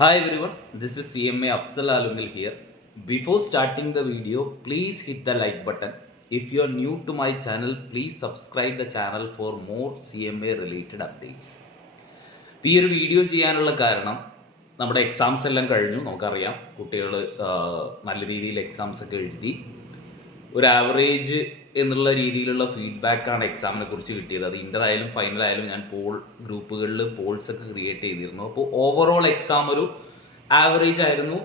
Hi everyone, this is CMA Afzal Alungal here. Before starting the video, please hit the like button. If you are new to my channel, please subscribe the channel for more CMA related updates. ഈ ഒരു video ചെയ്യാനുള്ള കാരണം നമ്മുടെ exams എല്ലാം കഴിഞ്ഞു. നമുക്കറിയാം കുട്ടികൾ നല്ല രീതിയിൽ എക്സാംസ് ഒക്കെ എഴുതി ഒരു ആവറേജ് എന്നുള്ള രീതിയിലുള്ള ഫീഡ്ബാക്കാണ് എക്സാമിനെ കുറിച്ച് കിട്ടിയത്. അത് ഇൻ്റർ ആയാലും ഫൈനൽ ആയാലും ഞാൻ ഗ്രൂപ്പുകളിൽ പോൾസ് ഒക്കെ ക്രിയേറ്റ് ചെയ്തിരുന്നു. അപ്പോൾ ഓവറോൾ എക്സാം ഒരു ആവറേജ് ആയിരുന്നു.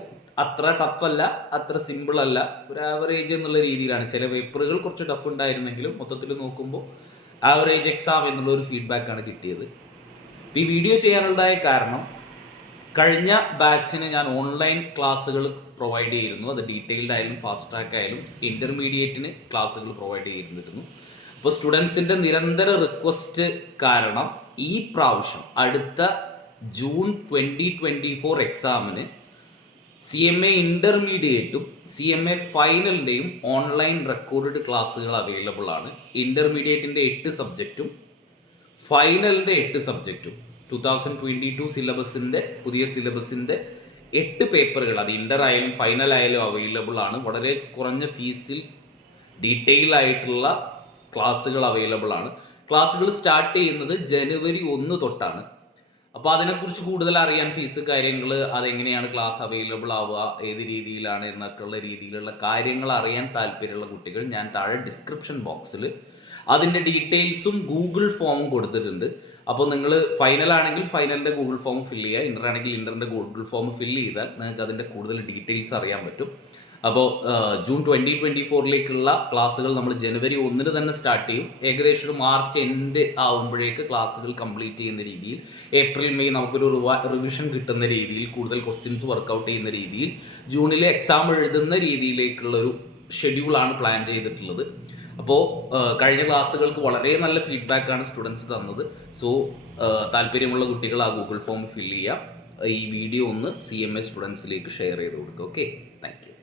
അത്ര ടഫല്ല, അത്ര സിമ്പിൾ അല്ല, ഒരു ആവറേജ് എന്നുള്ള രീതിയിലാണ്. ചില പേപ്പറുകൾ കുറച്ച് ടഫ് ഉണ്ടായിരുന്നെങ്കിലും മൊത്തത്തിൽ നോക്കുമ്പോൾ ആവറേജ് എക്സാം എന്നുള്ള ഒരു ഫീഡ്ബാക്കാണ് കിട്ടിയത്. ഈ വീഡിയോ ചെയ്യാനുണ്ടായ കാരണം കഴിഞ്ഞ ബാച്ചിന് ഞാൻ ഓൺലൈൻ ക്ലാസ്സുകൾ പ്രൊവൈഡ് ചെയ്തിരുന്നു. അത് ഡീറ്റെയിൽഡ് ആയാലും ഫാസ്റ്റ് ട്രാക്ക് ആയാലും ഇൻ്റർമീഡിയറ്റിന് ക്ലാസ്സുകൾ പ്രൊവൈഡ് ചെയ്തിരുന്നു. അപ്പോൾ സ്റ്റുഡൻസിൻ്റെ നിരന്തര റിക്വസ്റ്റ് കാരണം ഈ പ്രാവശ്യം അടുത്ത ജൂൺ 2024 എക്സാമിന് CMA ഇൻ്റർമീഡിയറ്റും CMA ഫൈനലിൻ്റെയും ഓൺലൈൻ റെക്കോർഡ് ക്ലാസ്സുകൾ അവൈലബിൾ ആണ്. ഇൻ്റർമീഡിയറ്റിൻ്റെ 8 സബ്ജക്റ്റും ഫൈനലിൻ്റെ 8 സബ്ജക്റ്റും 2022 സിലബസിൻ്റെ പുതിയ സിലബസിൻ്റെ 8 പേപ്പറുകൾ, അത് ഇൻ്റർ ആയാലും ഫൈനൽ ആയാലും അവൈലബിൾ ആണ്. വളരെ കുറഞ്ഞ ഫീസിൽ ഡീറ്റെയിൽ ആയിട്ടുള്ള ക്ലാസ്സുകൾ അവൈലബിൾ ആണ്. ക്ലാസ്സുകൾ സ്റ്റാർട്ട് ചെയ്യുന്നത് ജനുവരി 1 തൊട്ടാണ്. അപ്പോൾ അതിനെക്കുറിച്ച് കൂടുതൽ അറിയാൻ ഫീസ് കാര്യങ്ങൾ, അതെങ്ങനെയാണ് ക്ലാസ് അവൈലബിൾ ആവുക, ഏത് രീതിയിലാണ് എന്നൊക്കെയുള്ള രീതിയിലുള്ള കാര്യങ്ങൾ അറിയാൻ താല്പര്യമുള്ള കുട്ടികൾ ഞാൻ താഴെ ഡിസ്ക്രിപ്ഷൻ ബോക്സിൽ അതിൻ്റെ ഡീറ്റെയിൽസും ഗൂഗിൾ ഫോമും കൊടുത്തിട്ടുണ്ട്. അപ്പോൾ നിങ്ങൾ ഫൈനൽ ആണെങ്കിൽ ഫൈനലിൻ്റെ ഗൂഗിൾ ഫോം ഫില്ല് ചെയ്യുക, ഇൻ്റർ ആണെങ്കിൽ ഇൻ്ററിൻ്റെ ഗൂഗിൾ ഫോം ഫില്ല് ചെയ്താൽ നിങ്ങൾക്ക് അതിൻ്റെ കൂടുതൽ ഡീറ്റെയിൽസ് അറിയാൻ പറ്റും. അപ്പോൾ ജൂൺ 2024 ക്ലാസ്സുകൾ നമ്മൾ ജനുവരി 1 തന്നെ സ്റ്റാർട്ട് ചെയ്യും. ഏകദേശം ഒരു മാർച്ച് എൻഡ് ആകുമ്പോഴേക്ക് ക്ലാസ്സുകൾ കംപ്ലീറ്റ് ചെയ്യുന്ന രീതിയിൽ, ഏപ്രിൽ മെയ് നമുക്കൊരു റിവിഷൻ കിട്ടുന്ന രീതിയിൽ, കൂടുതൽ ക്വസ്റ്റ്യൻസ് വർക്കൗട്ട് ചെയ്യുന്ന രീതിയിൽ, ജൂണിലെ എക്സാം എഴുതുന്ന രീതിയിലേക്കുള്ളൊരു ഷെഡ്യൂളാണ് പ്ലാൻ ചെയ്തിട്ടുള്ളത്. അപ്പോൾ കഴിഞ്ഞ ക്ലാസ്സുകൾക്ക് വളരെ നല്ല ഫീഡ്ബാക്കാണ് സ്റ്റുഡൻസ് തന്നത്. സോ താല്പര്യമുള്ള കുട്ടികൾ ആ ഗൂഗിൾ ഫോം ഫില്ല് ചെയ്യുക. ഈ വീഡിയോ ഒന്ന് CMA സ്റ്റുഡൻസിലേക്ക് ഷെയർ ചെയ്ത് കൊടുക്കുക. Okay, thank you.